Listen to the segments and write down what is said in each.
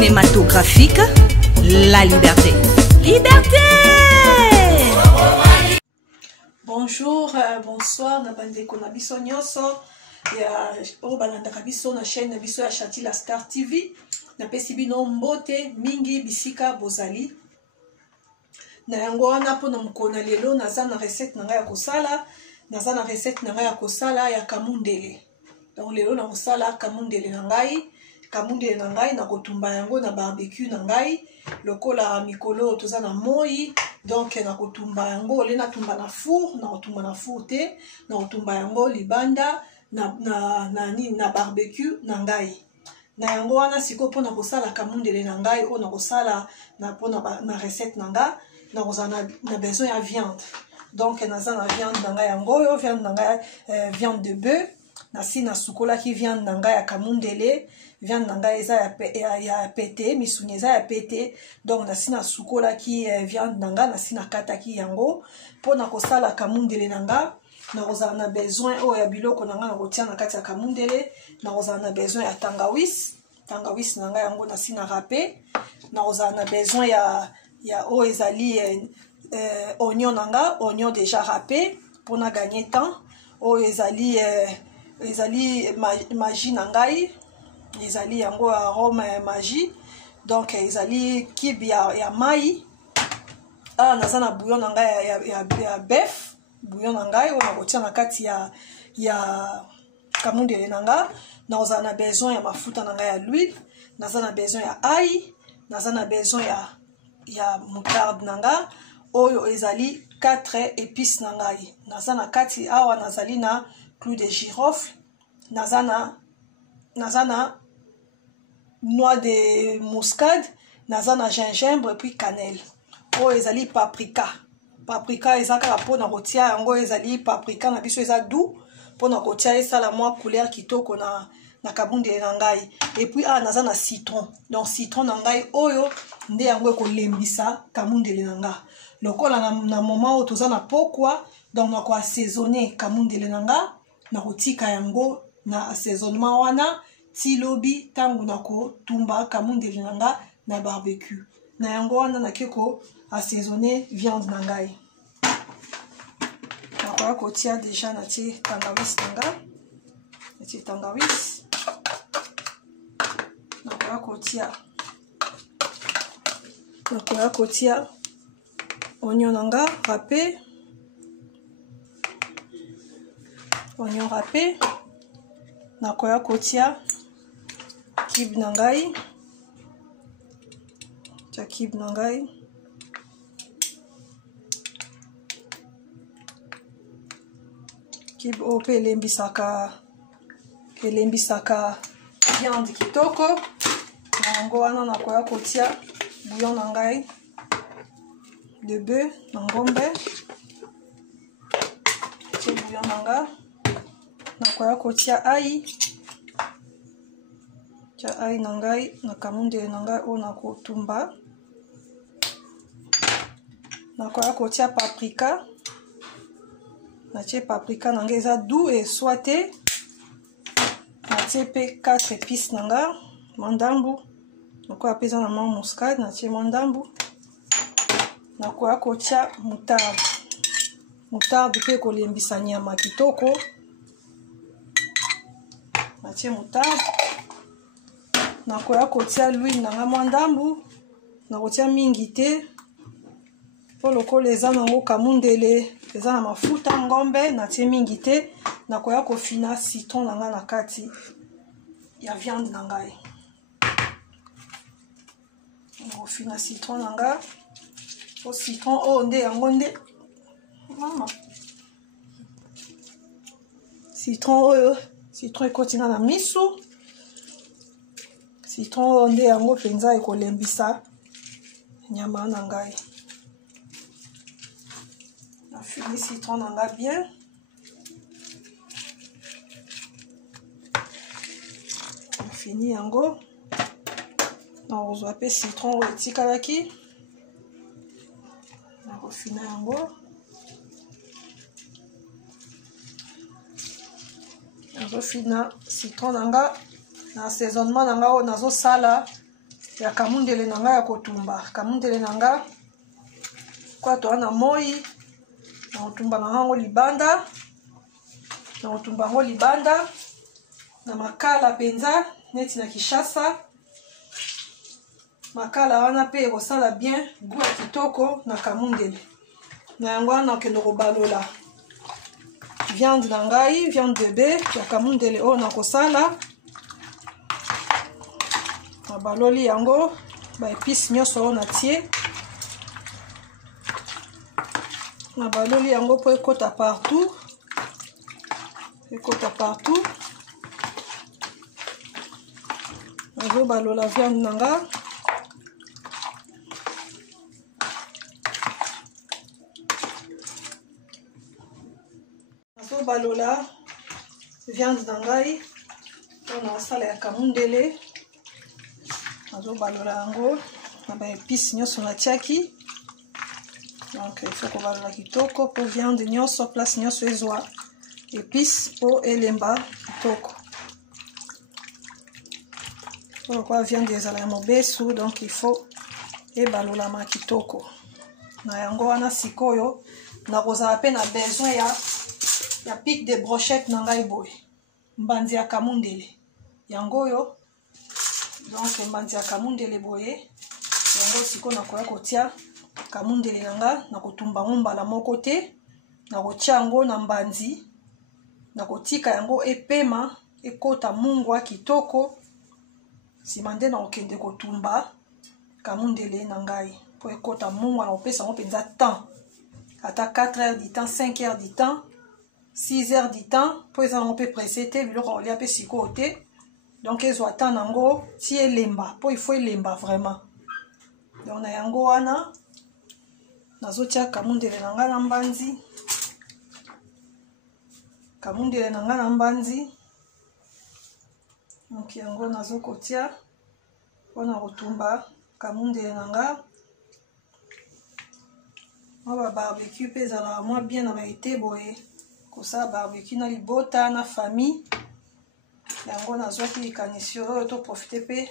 cinématographique, la liberté. Liberté! Bonjour, bonsoir, na bandeko na biso nyonso ya o balandaka biso na chaîne na biso ya Chati la Star TV. Na pesi bino mbote mingi bisika bozali. Na yango wana po na mokona lelo naza na recette na ngai ya kosala, naza na recette na ngai ya kosala ya kamundele. Donc lelo na kosala kamundele na ngai. Kamundele na ngai na kotumba yango na barbecue na ngai lokola mikolo toza na moi. Donc na kotumba yango le na tumba na four, na kotumba na four te, na kotumba yango libanda na barbecue na ngai. Na yango wana siko pona kosala kamundele na ngai o na kosala na pona na recette na nga na kozana na besoin ya viande. Donc naza na viande na ngai yango yo viande na ngai viande de bœuf. Nasi na sukola ki viande na ngai ya kamundele, viande na ngai eza ya pete, misuni eza ya pete. Donc nasi na sukola ki viande na ngai nasi na kata ki yango pona kosala kamundele na nga. Na kozala na besoin o ya biloko na nga na kotia na kati ya kamundele. Na kozala na besoin ya tangawis na nga yango nasi na râpé. Na kozala na besoin ya o ezali oignon na nga, oignon déjà râpé pona gagner temps. O ezali magie na ngai, ezali yango arôme magie. Donc ezali kibe ya mai. Ah naza na bouillon na ngai ya bœuf, bouillon na ngai on a kotia na kati ya kamundele na nga. Naza na besoin ya mafuta na ngai ya l'huile, naza na besoin ya ail, naza na besoin ya moutarde na nga oyo ezali 4 épices na ngai. Naza na kati awa nazali na clou de girofle, naza na noix de muscade, naza na gingembre puis cannelle. Oyo ezali paprika ezaka pona kotia yango ezali paprika na biso eza doux pona kotia esala mwa couleur kitoko na kamundele na ngai. Et puis naza na citron. Donc citron na ngai oyo nde yango ekolembisa kamundele na nga. Lokola na moment où toza na pokwa, donc na ko assaisonner kamundele na nga, na kotika yango na assaisonnement wana ti lobi tangu na ko tumba kamundele na nga na barbecue. Na yango wana na keko assaisonner viande na ngai. Na ko kotia déjà na ti tangawis na nga. Na ti tangawis. Na ko kotia oignon na nga râpé, oignon râpé. Na koya kotia kibe na ngai, tia kibe na ngai. Kibe o pe elembisaka viande kitoko. Na yango wana na koya kotia bouillon na ngai de bœuf na ngombe, tia bouillon na nga. Na koya kotia ail, tia ail na ngai na kamundele na ngai o na kotumba. Na koya kotia paprika, na tie paprika na ngai eza doux et sauté. Na tie pe 4 épices na nga, mandambu. Na koya pesa na mwa muscade, na tie mandambu. Na koya kotia moutarde pe kolembisa nyama kitoko. Na tie moutarde. Na koya kotia l'huile na nga mandambu. Na kotia mingi te po lokola eza nango kamundele eza na mafuta ngombe, na tie mingi te. Na koya kofina citron na nga na kati ya viande na ngai. Na kofina citron na nga. O citron o nde yango nde mama citron oyo citron ekotinga na misu. Citron oyo nde yango penza ekolembisa nyama na ngai. Na fini citron na nga bien. Na fini yango na kozwa pe citron oyo etikalaki. Na kofina yango. Nazofina citron na nga na assaisonnement na nga oyo nazosala ya kamundele na nga ya kotumba. Kamundele na nga kwa to ana moi na kotumba na ngo libanda. Na kotumba ngo libanda na makala penza neti na Kishasa. Makala wana pe ekosala bien goût ya kitoko na kamundele. Na yango wana okende kobalola viande na ngai, viande de bœuf ya kamundele oyo nakosala. Nabaloli yango ba épices nyonso oyo natie. Nabaloli yango po ekota partout. Ekota partout. Nazobalola viande na nga. Nazobalola viande na ngai mpona kosala ya kamundele. Nazobalola yango na ba épices nyonso natiaki. Donc il faut kobalola kitoko po viande nyonso place nyonso ezwa épices po elemba kitoko. Pourquoi viande ezala ya mobesu, donc il faut ebalolama kitoko. Na yango wana sikoyo nakozala pe na besoin ya pic de brochette na ngai boye. Mbandi ya kamundele. Yango yo donc mbandi ya kamundele boye. Yango siko nakoya kotia kamundele na nga na kotumba ngo mbala moko te. Na kotia yango na mbandi. Na kotika yango epema ekota mungwa kitoko. Simande na okende kotumba kamundele na ngai po ekota mungwa na opesa ngo penza temps. Ata 4 heures du temps, 5 heures du temps, 6 heures du temps po eza ngo pe pressé te biloko olia pe siko te. Donc ezwa temps nango ti elemba po il faut elemba vraiment. Donc na yango wana nazotia kamundele na nga na mbandi. Kamundele na nga na mbandi. Donc yango nazokotia mpona kotumba kamundele na nga. Ba barbecue pe ezala mwa bien na baite boye. Kosala barbecue na libota na famille. Yango nazwaki likanisi oyo to profite pe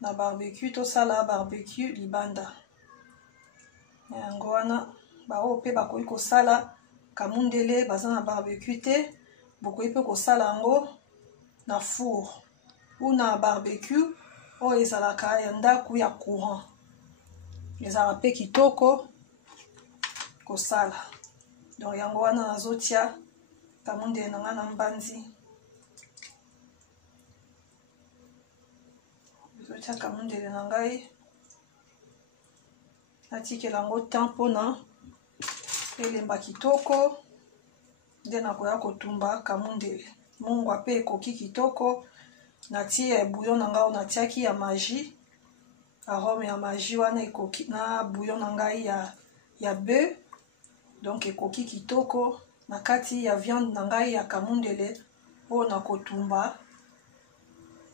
na barbecue tosala barbecue libanda. Yango wana bao pe bakoki kosala kamundele baza na barbecue te. Bokoki pe kosala yango na four ou na barbecue oyo ezalaka ya ndaku ya courant. Ezala pe kitoko kosala. Donc yango wana nazotia kamundele na nga na mbandi. Nazotia kamundele na ngai. Natikela yango temps mpona elemba kitoko. Nde nakoya kotumba kamundele. Mungwa pe ekoki kitoko. Natie bouillon na ngai natiaki ya magie. Arôme ya magie wana ekoki na bouillon na ngai ya bœuf. Donc ekoki kitoko na kati ya viande na ngai ya kamundele oyo nakotumba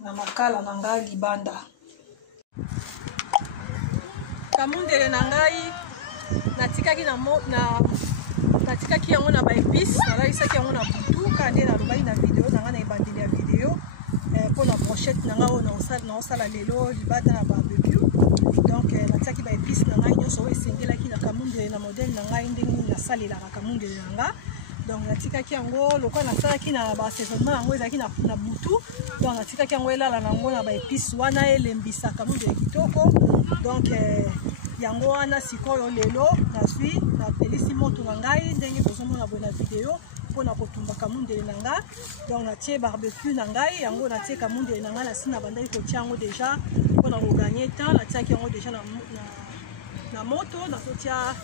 na makala na ngai libanda. Kamundele na ngai natikaki natikaki yango na ba épices, nalaisaki yango na butu kande nalobaki na video na nga na ebandeli ya video mpona brochette na nga oyo naosala lelo libanda na barbecue. Donc natiaki ba épices na ngai nyonso oyo esengelaki na kamundele na modele na ngai ndenge nasalelaka kamundele na nga. Donc natikaki yango lokola nasalaki na baassaisonnement yango ezalaki na butu. Donc natikaki yango elala nango na ba épices wana elembisa kamundele kitoko. Donc yango wana sikoyo lelo nazwi napelisi moto na ngai ndenge bozomona boye na video mpona kotumba kamundele na nga. Donc natie barbecue na ngai yango natie kamundele na nga nasi na bandaki kotia yango deja mpona koganye temps. Natiaki yango deja na moto nazotia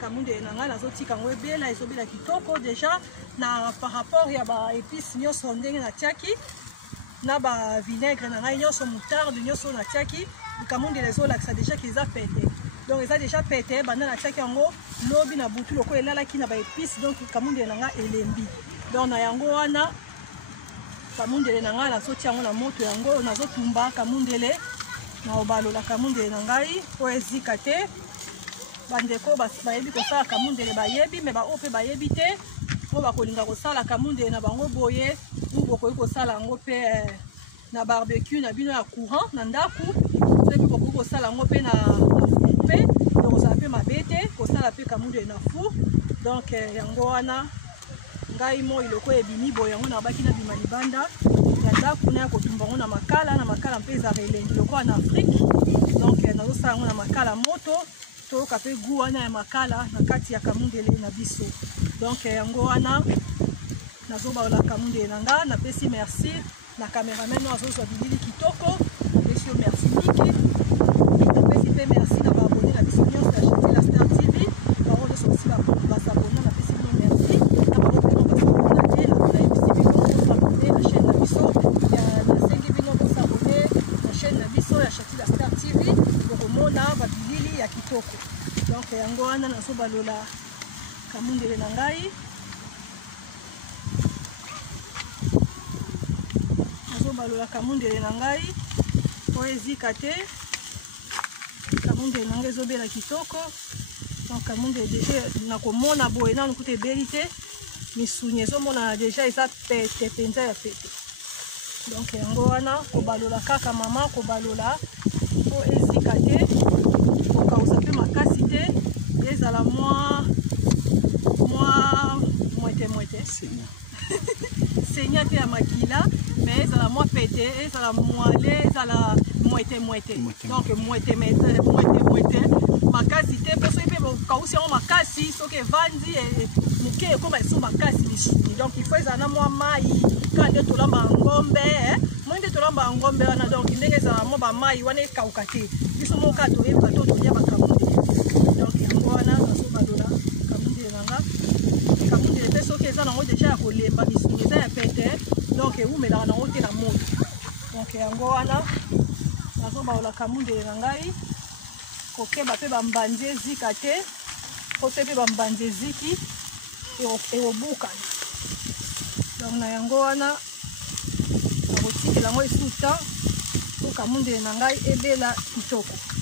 kamundele na nga nazotika yango ebela ezobela kitoko deja na par rapport ya ba épices nyonso ndenge natiaki na ba vinaigre na ngai nyonso moutarde nyonso natiaki. Kamundele ezolakisa deja keza pete. Donc eza déjà pété banda natiaki yango lobi na butu loko elalaki na ba épices. Donc kamundele na nga elembi. Donc na yango wana kamundele na nga nazotia yango na moto yango nazotumba kamundele na obalola kamundele na ngai po ezika te. Bandeko bayebi kosala kamundele bayebi me bao pe bayebi te po bakolinga kosala kamundele na bango boye ou bokoki kosala yango pe na barbecue na bino ya courant na ndaku. et puis beaucoup au sala ngo pe na coupé donc ça peut mabete ko sala pe kamundele na four donc yango wana ngai mo iloko ebimi bo yango na baki na bima libanda ya ndaku na ko tumba ngo na makala mpe za relengi loko na Afrique donc nazo sala ngo na makala moto to ka pe gu wana ya makala na kati ya kamundele na biso donc yango wana nazo ba la kamundele na nga na pesi merci na cameraman no azo so bilili kitoko na pesi merci Miki na pesi pe merci na ba abonné na biso nyonso ya chaîne la Star TV ba on so aussi ba s'abonner na pesi merci na ba on ba s'abonner na chaîne la chaîne na biso ya na sengi bino ba s'abonner na chaîne na biso ya chaîne la Star TV pour mona ba bilili ya kitoko donc yango wana nazo balola kamundele na ngai balola kamundele na ngai po ezika te kamundele na ngai ezobela kitoko donc kamundele deja nakomona boye nanu kuta ebeli te misuni ezomona deja eza pete mpenza ya pete donc yango wana kobalola kaka mama kobalola po ezika te kokausa mpe makasi te ezala mwa mwete senya te ya makila mais ezala mwa pete ezala mwale ezala mwete donc mwete makasi te mpe soki mpe kausi yango makasi soki evandi moke ekoma esu makasi misuni donc il faut ezala na mwa mai kaka nde tolamba ngombe moi nde tolamba ngombe wana donc ndenge ezala mwa bamai wana ekauka te biso moka toyeba to tolia bakamundele donc yango wana nazobalola kamundele nanga kamundele mpe soki eza nango deja ya kolemba misuni eza ya pete donc eumelaka nango te na moto donc yango wana nazobaola kamundele na ngai kokeba mpe bambanzi ezika te po te mpe bambanzi eziki eobuka donc na yango wana nakotikela yango esu temps po kamundele na ngai ebela kitoko